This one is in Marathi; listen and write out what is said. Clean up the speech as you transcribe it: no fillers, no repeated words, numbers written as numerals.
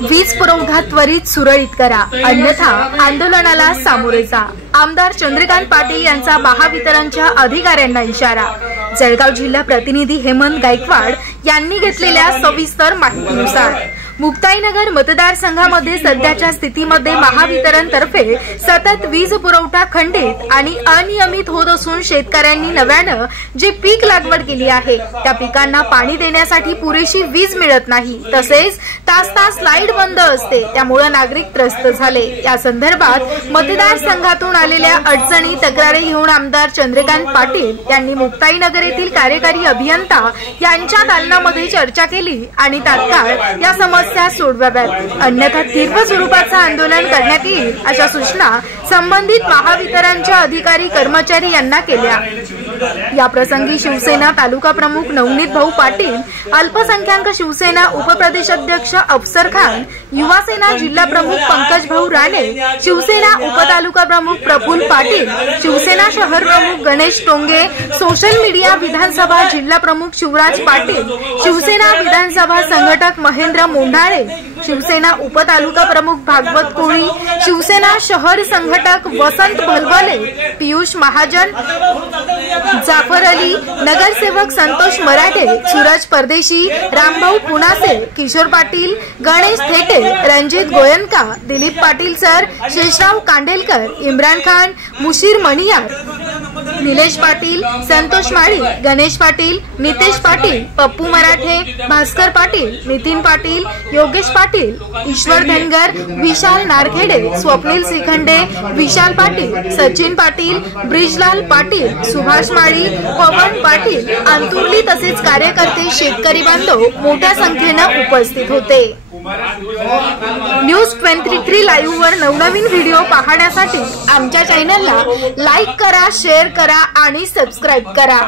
वीज पुरवठा त्वरित सुरळीत करा, अन्यथा आंदोलनाला सामोरे जा। आमदार चंद्रकांत पाटील यांचा महावितरणच्या अधिकाऱ्यांना इशारा। जळगाव जिल्हा प्रतिनिधी हेमंत गायकवाड यांनी घेतलेल्या सविस्तर माहितीनुसार मुक्ताईनगर मतदारसंघामध्ये सध्याच्या स्थितीमध्ये महावितरणतर्फे सतत वीज पुरवठा खंडित आणि अनियमित होत असून शेतकऱ्यांनी नव्यानं जे पीक लागवड केली आहे त्या पिकांना पाणी देण्यासाठी पुरेशी वीज मिळत नाही, तसेच तास तास लाईट बंद असते, त्यामुळे नागरिक त्रस्त झाले। या संदर्भात मतदारसंघातून आलेल्या अडचणी तक्रारी घेऊन आमदार चंद्रकांत पाटील यांनी मुक्ताईनगर येथील कार्यकारी अभियंता यांच्या दालनामध्ये चर्चा केली आणि तात्काळ या समस्या सोडवाव्यात, अन्यथा तीव्र स्वरूपाचं आंदोलन करण्यात येईल अशा सूचना संबंधित महावितरणच्या अधिकारी कर्मचारी यांना केल्या। या प्रसंगी शिवसेना तालुका प्रमुख नवनीत भाऊ पाटील, अल्पसंख्याक शिवसेना उपप्रदेशाध्यक्ष अफसर खान, युवा सेना जिल्हा प्रमुख पंकज भाऊ राणे, शिवसेना उपतालुका प्रमुख प्रफुल्ल पाटील, शिवसेना शहर प्रमुख गणेश टोंगे, सोशल मीडिया विधानसभा जिल्हा प्रमुख शिवराज पाटील, शिवसेना विधानसभा संघटक महेंद्र मोंढाळे, शिवसेना उपतालुका प्रमुख भागवत कोळी, शिवसेना शहर संघटक वसंत भलवले, पियुष महाजन, जाफर अली, नगरसेवक संतोष मराठे, सूरज परदेशी, रामभाऊ पुनासे, किशोर पाटील, गणेश थेटे, रणजित गोयनका, दिलीप पाटील सर, शेषराव कांडेलकर, इम्रान खान, मुशीर मणियार, निलेश पाटील, संतोष माळी, गणेश पाटील, नितेश पाटील, पप्पू मराठे, भास्कर पाटील, नितीन पाटील, योगेश पाटील, ईश्वर धनगर, विशाल नारखेडे, स्वप्नील श्रीखंडे, विशाल पाटील, सचिन पाटील, ब्रिजलाल पाटील, सुभाष माळी, पवन पाटील, अंतुर्ली तसेच कार्यकर्ते, शेतकरी बांधव मोठ्या संख्येने उपस्थित होते। न्यूज 23 लाईव्ह वर नवनवीन व्हिडिओ पाहण्यासाठी आमच्या चॅनलला लाईक करा, शेअर करा आणि सबस्क्राइब करा।